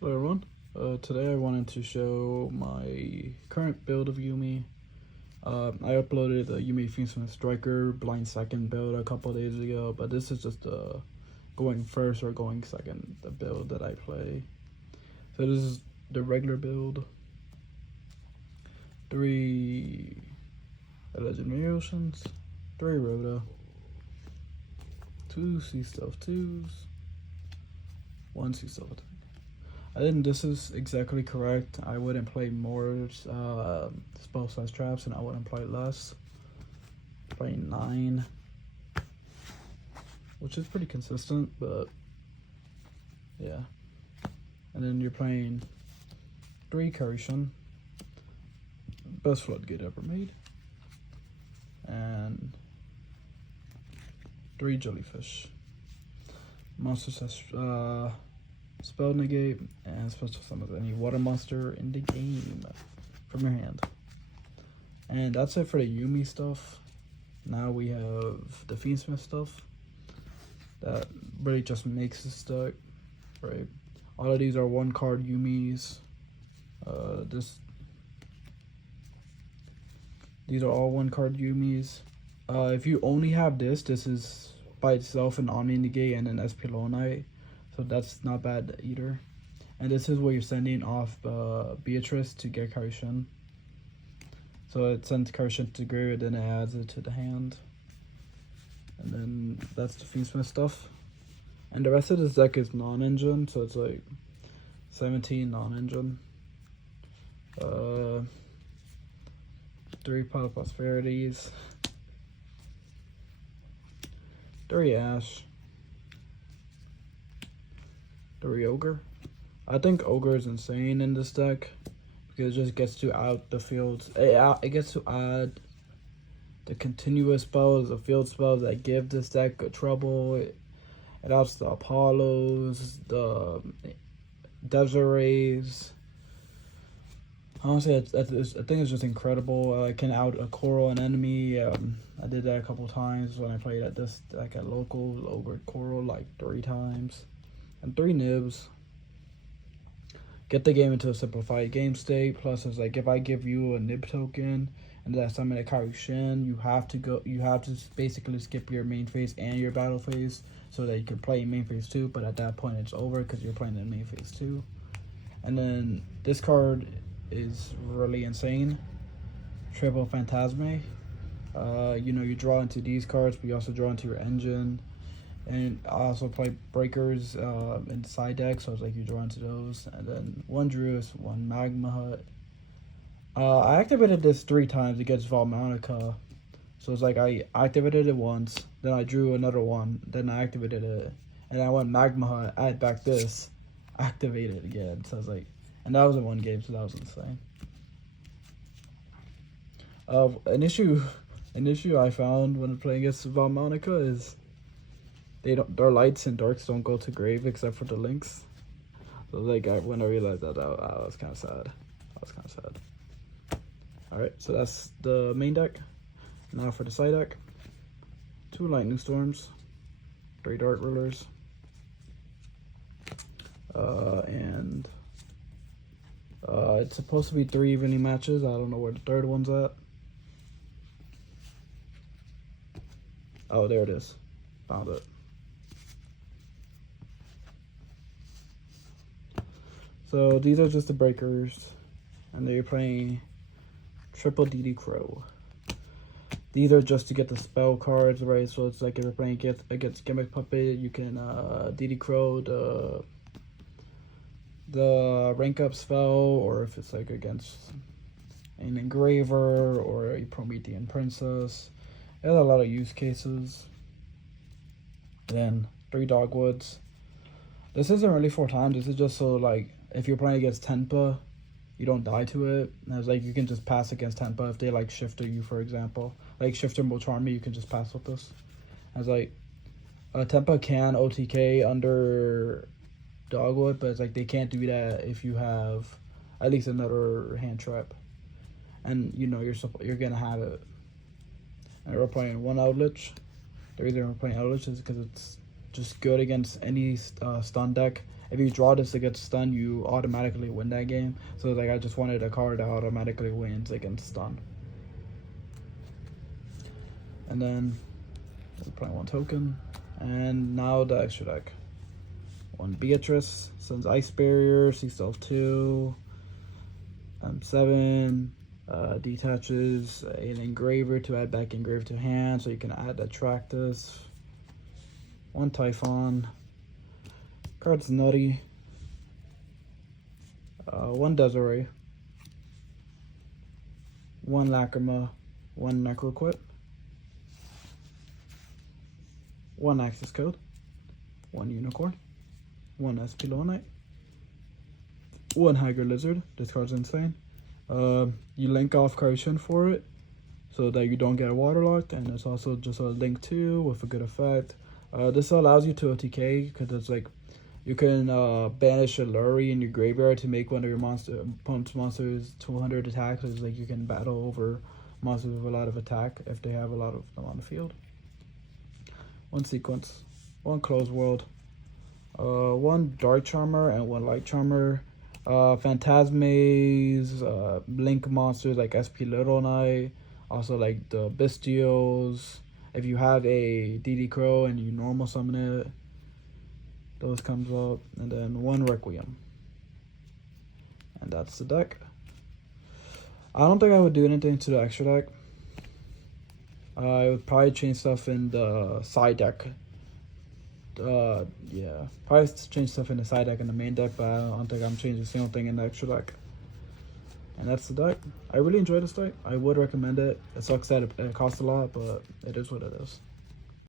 Hello everyone. Today I wanted to show my current build of Yumi. I uploaded the Yumi fiendsmith striker blind second build a couple days ago, but this is just the going first or going second, the build that I play. So this is the regular build. 3 legendary oceans, 3 Rhoda, 2 sea stealth 2s, 1 sea stealth attack. I think this is exactly correct. I wouldn't play more spell slash traps, and I wouldn't play less. Playing 9, which is pretty consistent, but yeah. And then you're playing 3 Carishan, best floodgate ever made, and 3 jellyfish. Monster says spell negate and special summons any water monster in the game from your hand. And that's it for the Yumi stuff. Now we have the fiendsmith stuff that really just makes this deck, right? All of these are 1 card Yumis. These are all 1 card Yumis. If you only have this is by itself an Omni Negate and an Espilonite. So that's not bad either. And this is where you're sending off Beatrice to get Carishan. So it sends Carishan to grave, then it adds it to the hand. And then that's the fiendsmith stuff. And the rest of this deck is non-engine, so it's like 17 non-engine. 3 Pot of Prosperities. 3 Ash. 3 Ogre. I think Ogre is insane in this deck because it just gets to out the fields. It gets to add the continuous spells, the field spells that give this deck good trouble. It outs the Apollos, the Desirees. Honestly, I think it's just incredible. It can out a Coral an enemy. I did that a couple times when I played at this like at local over Coral like 3 times. And 3 nibs. Get the game into a simplified game state. Plus, it's like if I give you a nib token and then I summon a Carishan, you have to basically skip your main phase and your battle phase so that you can play main phase 2. But at that point, it's over because you're playing in main phase 2. And then this card is really insane. Triple Phantasme. You draw into these cards, but you also draw into your engine. And I also play breakers in the side deck, so it's like you draw into those. And then 1 Druid, 1 Magma Hut. I activated this 3 times against Vaal. So it's like I activated it once, then I drew another one, then I activated it, and I went Magma Hut, add back this, activate it again. So it's like, and that was in 1 game, so that was insane. An issue I found when playing against Vaal is their lights and darks don't go to grave except for the links. So like when I realized that, I was kind of sad. All right, so that's the main deck. Now for the side deck: 2 lightning storms, 3 dark rulers, and it's supposed to be 3 evening matches. I don't know where the 3rd one's at. Oh, there it is. Found it. So these are just the breakers, and they're playing triple DD Crow. These are just to get the spell cards, right? So it's like if you're playing against Gimmick Puppet, you can DD Crow the rank up spell, or if it's like against an Engraver or a Promethean Princess. There's a lot of use cases. Then 3 Dogwoods. This isn't really 4 times. This is just so like if you're playing against Tenpa, you don't die to it. And it's like you can just pass against Tenpa if they like shifter you, for example. Like shifter will charm you, you can just pass with this. It's like Tenpa can OTK under Dogwood, but it's like they can't do that if you have at least another hand trap. And you're gonna have it. And we're playing 1 Outlich. The reason we're playing Outlich is because it's just good against any stun deck if you draw this to get stunned, you automatically win that game. So like I just wanted a card that automatically wins against stun. And then we'll play 1 token. And now the extra deck. 1 Beatrice, sends Ice Barrier, Sea Stealth 2, 7, detaches an Engraver to add back Engraver to hand, so you can add Attractus. 1 Typhon, card's Nutty, 1 Desiree, 1 Lacrima, 1 Necroquip, 1 Access Code, 1 Unicorn, 1 SP Knight, 1 Haggard Lizard. This card's insane. You link off Karishan for it so that you don't get waterlocked, and it's also just a link 2 with a good effect. This allows you to OTK because it's like you can banish a Lurie in your graveyard to make one of your opponent's monsters 200 attack. So it's like you can battle over monsters with a lot of attack if they have a lot of them on the field. 1 Sequence, 1 Closed World, 1 Dark Charmer and 1 Light Charmer. Phantasmes, link monsters like SP Little Knight, also like the Bestials. If you have a DD Crow and you normal summon it, those comes up. And then 1 Requiem. And that's the deck. I don't think I would do anything to the extra deck. I would probably change stuff in the side deck. Yeah, probably change stuff in the side deck and the main deck, but I don't think I'm changing a single thing in the extra deck. And that's the deck. I really enjoy this deck. I would recommend it. It sucks that it costs a lot, but it is what it is.